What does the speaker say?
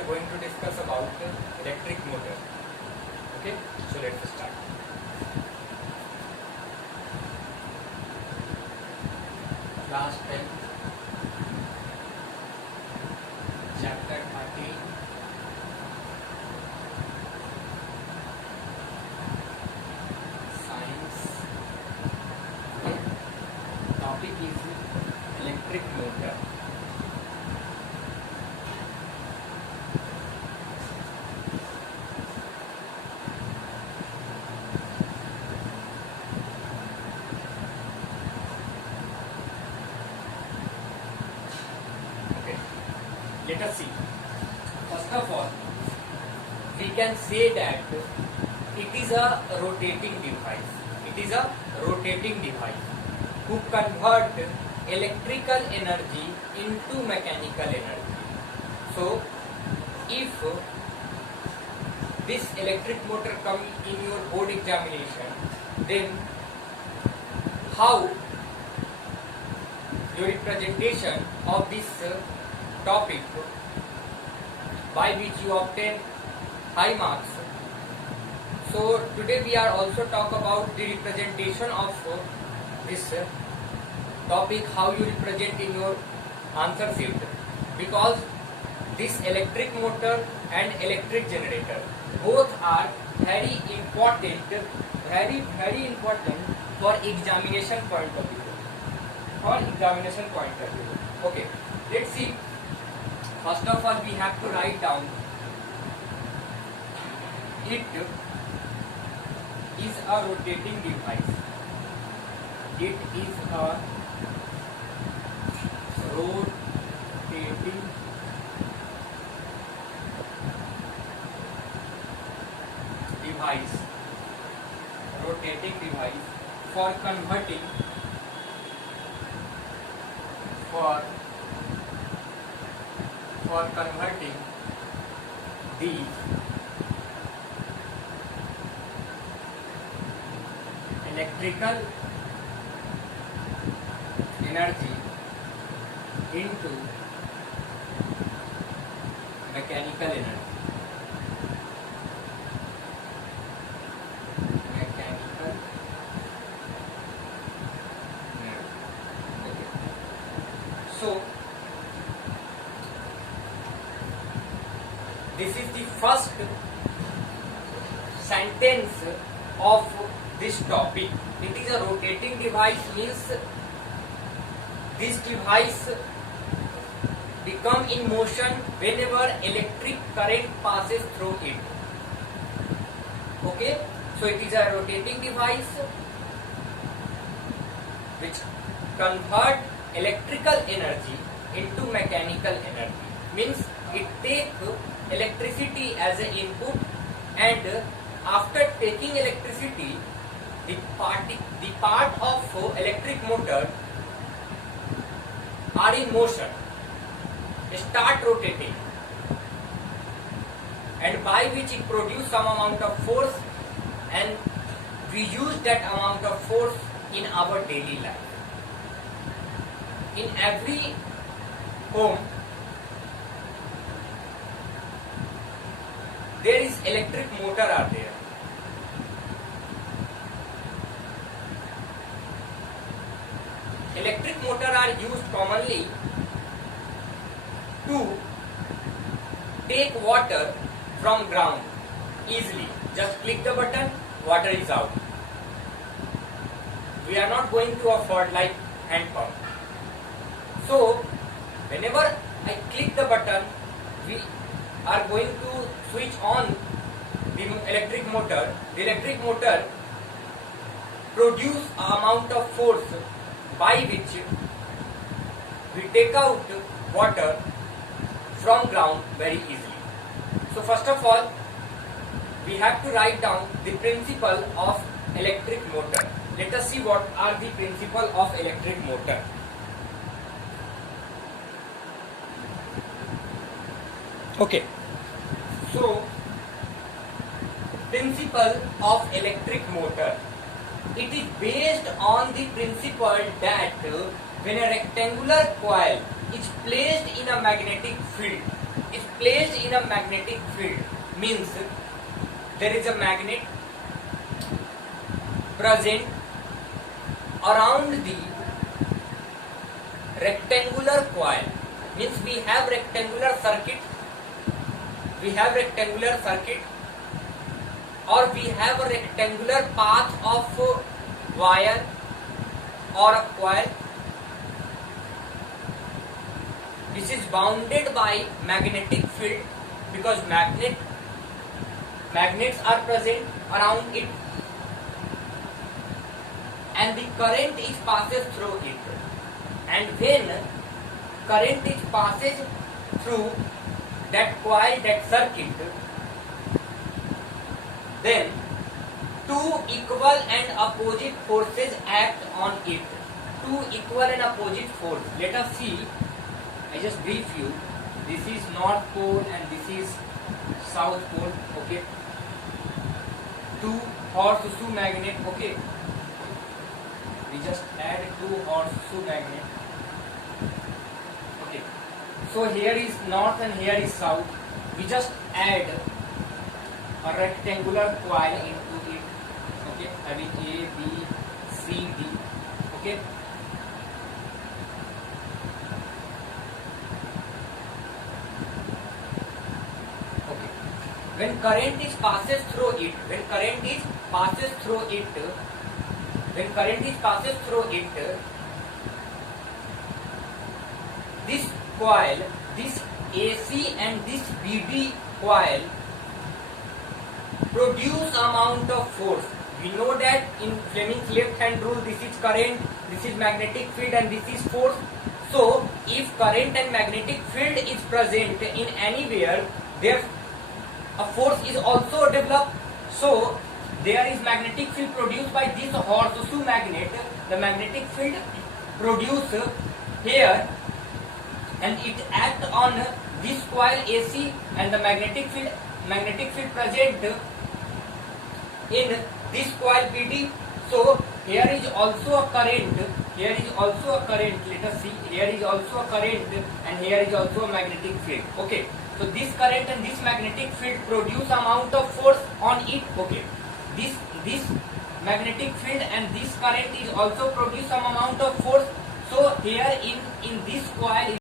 are going to discuss about electric motor. Okay, so let's start. Class 10, chapter 13, science. Okay. Topic is electric motor. Let us see. First of all, we can say that it is a rotating device. It is a rotating device who convert electrical energy into mechanical energy. So, if this electric motor comes in your board examination, then how your representation of this topic by which you obtain high marks. So today we are also talk about the representation of this topic, how you represent in your answer sheet, because this electric motor and electric generator both are very important for examination point of view. Okay, let's see. First of all, we have to write down it is a rotating device. It is a rotating device. Rotating device for converting the electrical energy into mechanical energy. Okay. So this is the first sentence of this topic. It is a rotating device, means this device become in motion whenever electric current passes through it. Okay, so it is a rotating device which convert electrical energy into mechanical energy, means it take electricity as an input, and after taking electricity, the part of electric motor are in motion, start rotating, and by which it produce some amount of force, and we use that amount of force in our daily life. In every home there is electric motor are there. Electric motor are used commonly to take water from ground easily. Just click the button, water is out. We are not going to afford like hand pump. So whenever I click the button, we are going to switch on the electric motor. The electric motor produce amount of force by which we take out water from ground very easily. So first of all, we have to write down the principle of electric motor. Let us see what are the principle of electric motor. Okay, so principle of electric motor. It is based on the principle that when a rectangular coil is placed in a magnetic field, is placed in a magnetic field means there is a magnet present around the rectangular coil. Means we have rectangular circuit, or we have a rectangular path of wire or a coil. This is bounded by magnetic field because magnets are present around it, and the current is passes through it. And when current is passes through that coil, that circuit, then two equal and opposite forces act on it. Two equal and opposite force. Let us see. I just brief you. This is north pole and this is south pole. Okay. Two horseshoe magnet. Okay. We just add two horseshoe magnet. Okay. So here is north and here is south. We just add a rectangular coil into it. Okay. Having A, B, C, D. Okay. When current is passes through it, this coil, this AC and this BD coil produce amount of force. We know that in Fleming's left hand rule, this is current, this is magnetic field, and this is force. So if current and magnetic field is present in anywhere, there a force is also developed. So there is magnetic field produced by this horseshoe magnet. The magnetic field produced here, and it acts on this coil AC, and the magnetic field present in this coil BD. So here is also a current. Let us see. Here is also a current, and here is also a magnetic field. Okay. So this current and this magnetic field produce amount of force on it. Okay. This magnetic field and this current is also produce some amount of force. So here in this coil